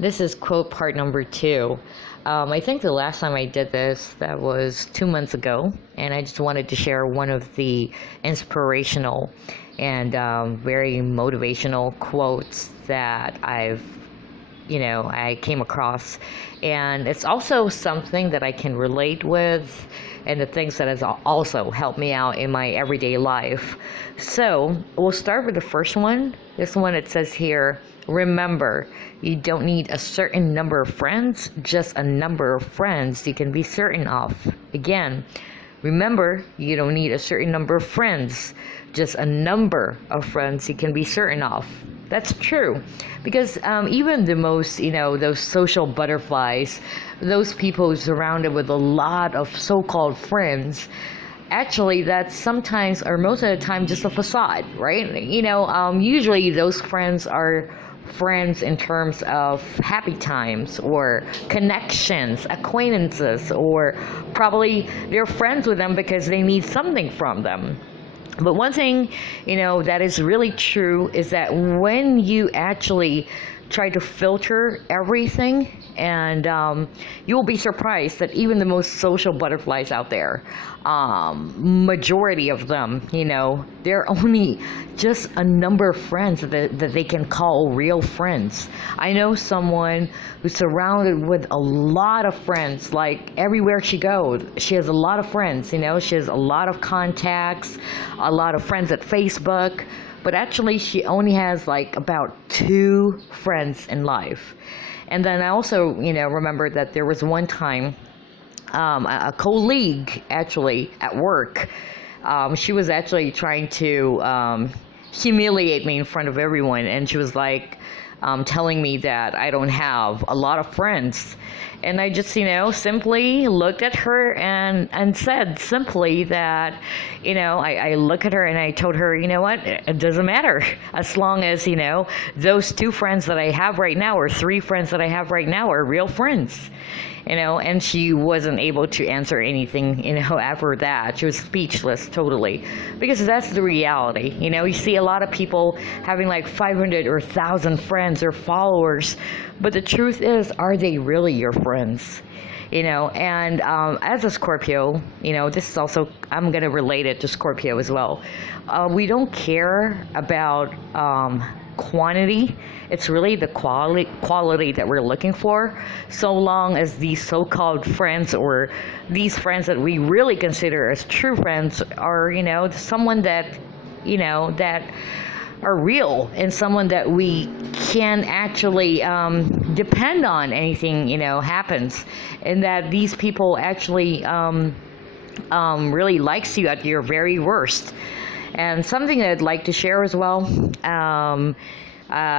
This is quote part number 2. I think the last time I did this, that was 2 months ago, and I just wanted to share one of the inspirational and very motivational quotes that I came across. And it's also something that I can relate with, and the things that has also helped me out in my everyday life. So we'll start with the first one. This one, it says here, remember, you don't need a certain number of friends, just a number of friends you can be certain of. Again, remember, you don't need a certain number of friends, just a number of friends you can be certain of. That's true, because even the most, those social butterflies, those people surrounded with a lot of so-called friends, actually that's sometimes or most of the time just a facade, right? Usually those friends are friends in terms of happy times or connections, acquaintances, or probably they're friends with them because they need something from them. But one thing, that is really true is that when you actually try to filter everything, and you'll be surprised that even the most social butterflies out there, majority of them, they're only just a number of friends that they can call real friends. I know someone who's surrounded with a lot of friends, like everywhere she goes, she has a lot of friends, she has a lot of contacts, a lot of friends at Facebook, but actually she only has like about 2 friends in life. And then I also, remember that there was one time a colleague actually at work, she was actually trying to humiliate me in front of everyone, and she was like telling me that I don't have a lot of friends. And I just, simply looked at her and said simply that, I look at her and I told her, what, it doesn't matter as long as, those 2 friends that I have right now or 3 friends that I have right now are real friends. And she wasn't able to answer anything, after that. She was speechless totally, because that's the reality. You see a lot of people having like 500 or 1,000 friends or followers, but the truth is, are they really your friends? And as a Scorpio, this is also, I'm going to relate it to Scorpio as well. We don't care about quantity. It's really the quality that we're looking for, so long as these so-called friends, or these friends that we really consider as true friends, are someone that that are real, and someone that we can actually depend on anything happens, and that these people actually really likes you at your very worst. And something that I'd like to share as well,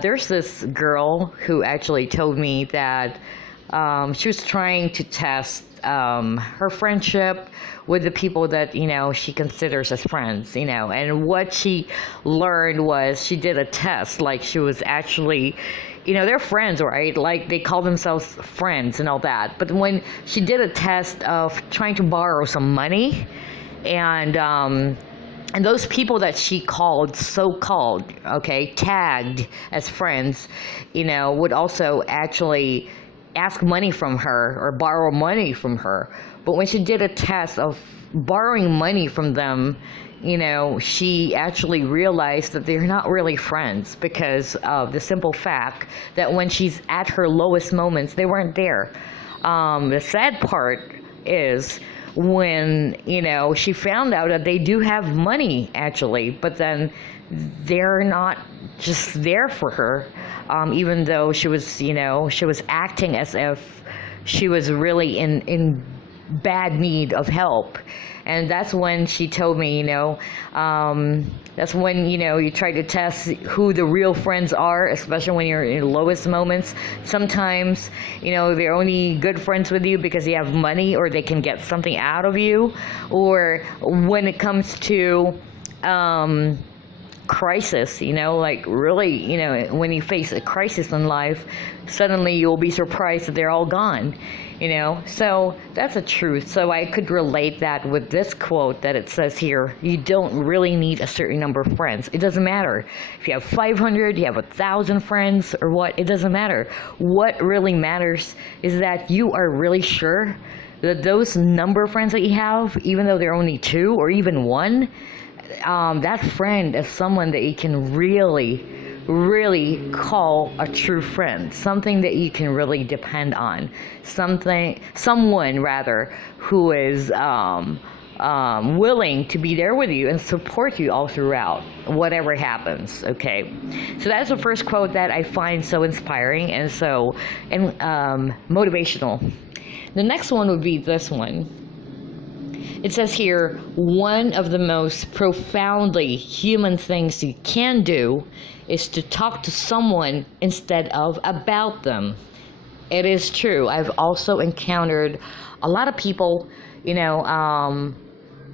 there's this girl who actually told me that she was trying to test her friendship with the people that she considers as friends, and what she learned was she did a test, like she was actually, they're friends, right? Like they call themselves friends and all that, but when she did a test of trying to borrow some money, and those people that she called so-called, tagged as friends, would also actually ask money from her or borrow money from her. But when she did a test of borrowing money from them, she actually realized that they're not really friends, because of the simple fact that when she's at her lowest moments, they weren't there. The sad part is when she found out that they do have money actually, but then they're not just there for her, even though she was she was acting as if she was really in bad need of help. And that's when she told me, that's when, you try to test who the real friends are, especially when you're in the lowest moments. Sometimes, they're only good friends with you because you have money, or they can get something out of you. Or when it comes to crisis, like really, when you face a crisis in life, suddenly you'll be surprised that they're all gone. So that's a truth. So I could relate that with this quote that it says here: you don't really need a certain number of friends. It doesn't matter if you have 500, you have 1,000 friends, or what. It doesn't matter. What really matters is that you are really sure that those number of friends that you have, even though they're only 2 or even 1, that friend is someone that you can really call a true friend, something that you can really depend on, someone rather, who is willing to be there with you and support you all throughout, whatever happens. Okay, so that's the first quote that I find so inspiring and so motivational. The next one would be this one. It says here, one of the most profoundly human things you can do is to talk to someone instead of about them. It is true. I've also encountered a lot of people,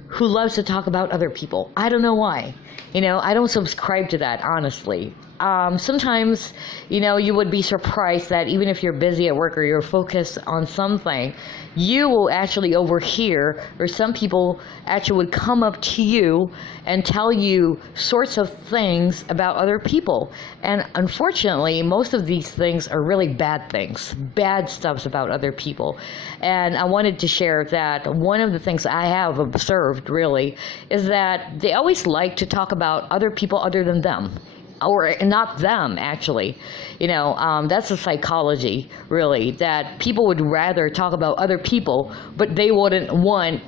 who loves to talk about other people. I don't know why. I don't subscribe to that, honestly. Sometimes, you would be surprised that even if you're busy at work or you're focused on something, you will actually overhear, or some people actually would come up to you and tell you sorts of things about other people. And unfortunately, most of these things are really bad things, bad stuff about other people. And I wanted to share that one of the things I have observed really is that they always like to talk about other people other than them. Or not them, actually. That's a psychology, really, that people would rather talk about other people, but they wouldn't want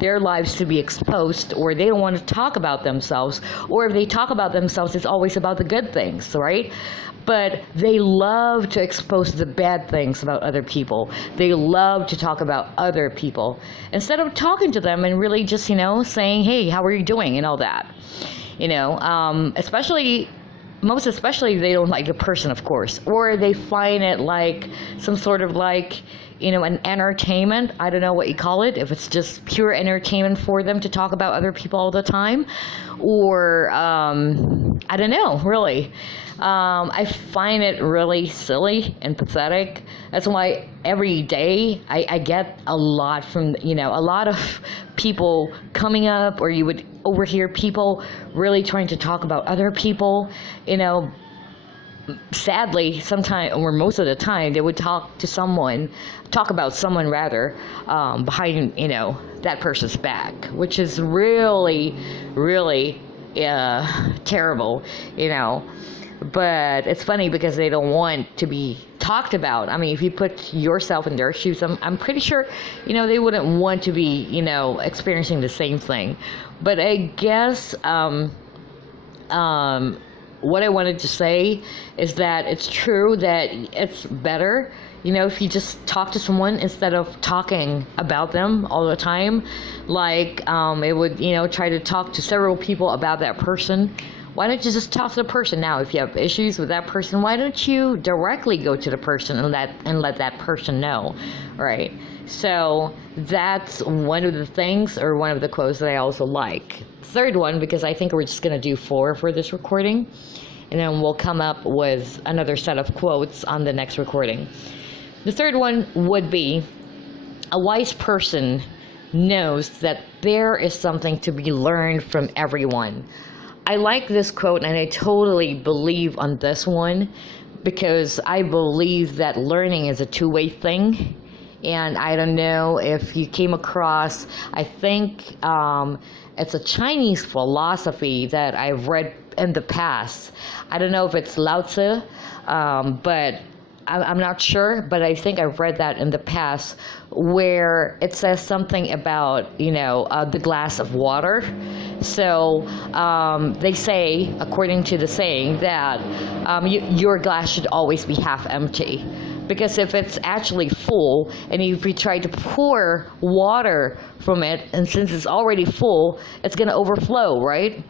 their lives to be exposed, or they don't want to talk about themselves, or if they talk about themselves, it's always about the good things, right? But they love to expose the bad things about other people. They love to talk about other people instead of talking to them and really just, saying, hey, how are you doing, and all that. Most especially they don't like the person, of course, or they find it like some sort of an entertainment. I don't know what you call it, if it's just pure entertainment for them to talk about other people all the time, or I don't know, really. I find it really silly and pathetic. That's why every day I get a lot from, a lot of people coming up, or you would overhear people really trying to talk about other people. Sadly, sometimes, or most of the time, they would talk about someone rather, behind, that person's back, which is really, really terrible, But it's funny because they don't want to be talked about. I mean, if you put yourself in their shoes, I'm pretty sure, they wouldn't want to be, experiencing the same thing. But I guess what I wanted to say is that it's true that it's better, if you just talk to someone instead of talking about them all the time. It would, try to talk to several people about that person. Why don't you just talk to the person? Now, if you have issues with that person, why don't you directly go to the person and let that person know, right? So that's one of the things, or one of the quotes that I also like. Third one, because I think we're just going to do 4 for this recording, and then we'll come up with another set of quotes on the next recording. The third one would be, a wise person knows that there is something to be learned from everyone. I like this quote, and I totally believe on this one, because I believe that learning is a two-way thing. And I don't know if you came across, I think it's a Chinese philosophy that I've read in the past. I don't know if it's Lao Tzu, but I'm not sure, but I think I've read that in the past, where it says something about, the glass of water. So they say, according to the saying, that your glass should always be half empty. Because if it's actually full, and if you try to pour water from it, and since it's already full, it's going to overflow, right?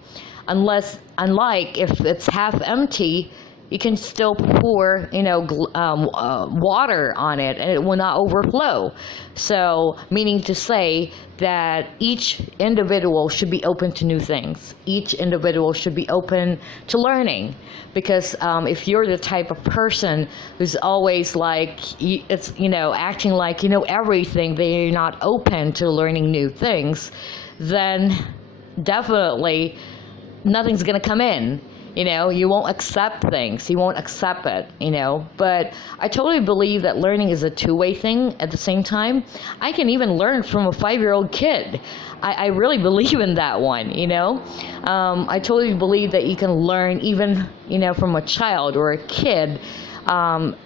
Unlike if it's half empty, you can still pour, water on it and it will not overflow. So, meaning to say that each individual should be open to new things. Each individual should be open to learning. Because if you're the type of person who's always like, acting like you know everything, they're not open to learning new things, then definitely nothing's going to come in. You won't accept things. You won't accept it, But I totally believe that learning is a two-way thing at the same time. I can even learn from a 5-year-old kid. I really believe in that one, I totally believe that you can learn even, from a child or a kid,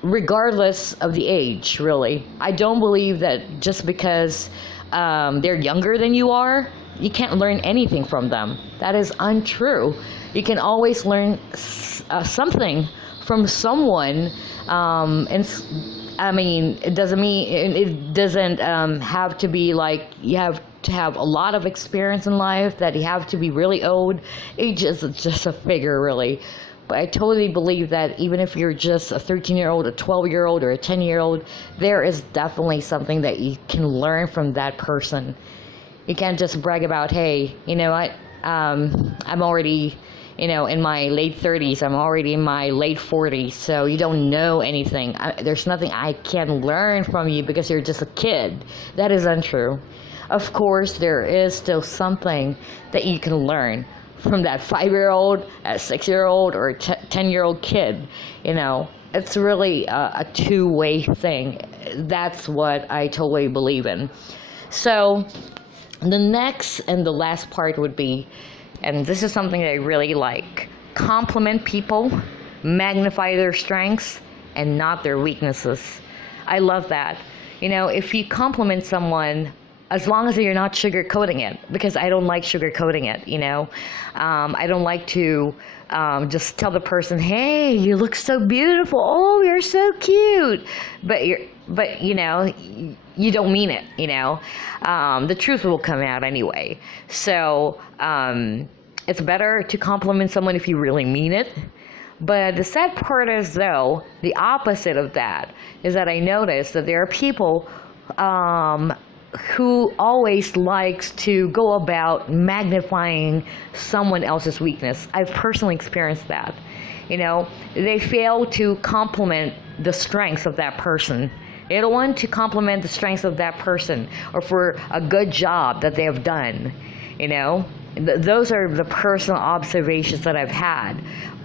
regardless of the age, really. I don't believe that just because they're younger than you are, you can't learn anything from them. That is untrue. You can always learn something from someone, and I mean, it doesn't have to be like you have to have a lot of experience in life, that you have to be really old. Age is just a figure, really. But I totally believe that even if you're just a 13-year-old, a 12-year-old, or a 10-year-old, there is definitely something that you can learn from that person. You can't just brag about, hey, I'm already, in my late 30s, I'm already in my late 40s, so you don't know anything. There's nothing I can learn from you because you're just a kid. That is untrue. Of course, there is still something that you can learn from that 5-year-old, a 6-year-old, or a 10-year-old kid. It's really a two-way thing. That's what I totally believe in. So the next and the last part would be, and this is something that I really like, compliment people, magnify their strengths, and not their weaknesses. I love that. If you compliment someone, as long as you're not sugarcoating it, because I don't like sugarcoating it, I don't like to just tell the person, hey, you look so beautiful, oh, you're so cute, but you don't mean it, the truth will come out anyway. So it's better to compliment someone if you really mean it. But the sad part is, though, the opposite of that is that I notice that there are people who always likes to go about magnifying someone else's weakness. I've personally experienced that. They fail to compliment the strengths of that person. They don't want to compliment the strengths of that person or for a good job that they have done. Those are the personal observations that I've had.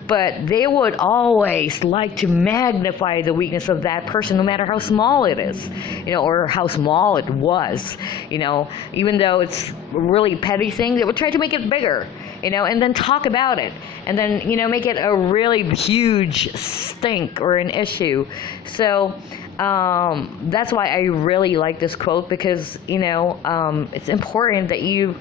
But they would always like to magnify the weakness of that person, no matter how small it is, or how small it was, even though it's a really petty thing, they would try to make it bigger, and then talk about it, and then, make it a really huge stink or an issue. So that's why I really like this quote, because, it's important that you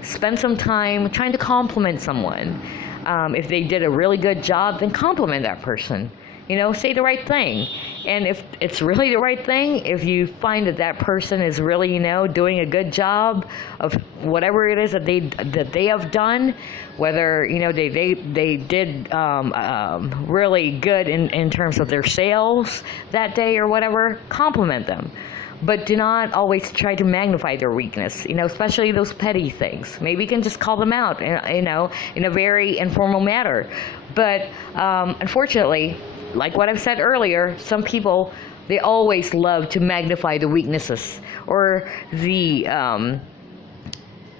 spend some time trying to compliment someone. If they did a really good job, then compliment that person. Say the right thing. And if it's really the right thing, if you find that that person is really, doing a good job of whatever it is that they have done, whether, they did really good in terms of their sales that day or whatever, compliment them. But do not always try to magnify their weakness, especially those petty things. Maybe you can just call them out, in a very informal manner. But unfortunately, like what I've said earlier, some people, they always love to magnify the weaknesses or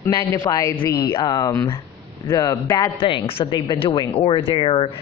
magnify the bad things that they've been doing or their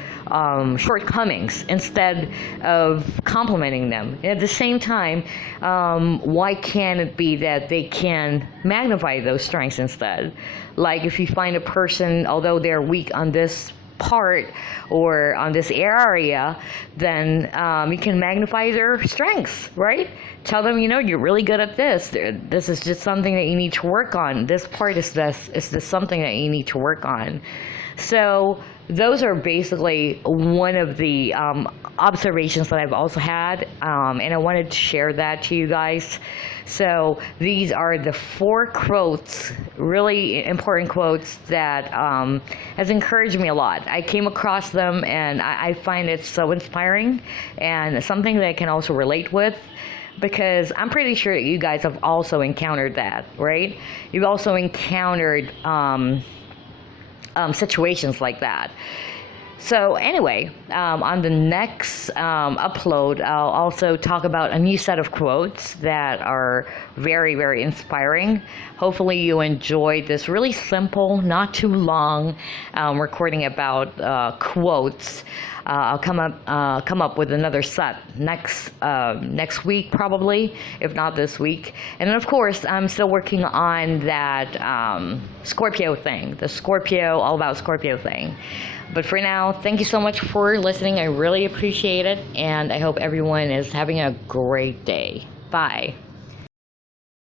shortcomings instead of complimenting them. And at the same time, why can't it be that they can magnify those strengths instead? Like if you find a person, although they're weak on this part or on this area, then you can magnify their strengths, right? Tell them, you're really good at this. This is just something that you need to work on. This part is this something that you need to work on. So those are basically one of the observations that I've also had, and I wanted to share that to you guys. So these are the 4 quotes, really important quotes that has encouraged me a lot. I came across them and I find it so inspiring and something that I can also relate with, because I'm pretty sure that you guys have also encountered that, right? You've also encountered situations like that. So anyway, on the next upload, I'll also talk about a new set of quotes that are very, very inspiring. Hopefully you enjoyed this really simple, not too long recording about quotes. I'll come up with another set next week probably, if not this week. And then of course I'm still working on that Scorpio thing, the Scorpio, all about Scorpio thing. But for now, thank you so much for listening. I really appreciate it, and I hope everyone is having a great day. Bye.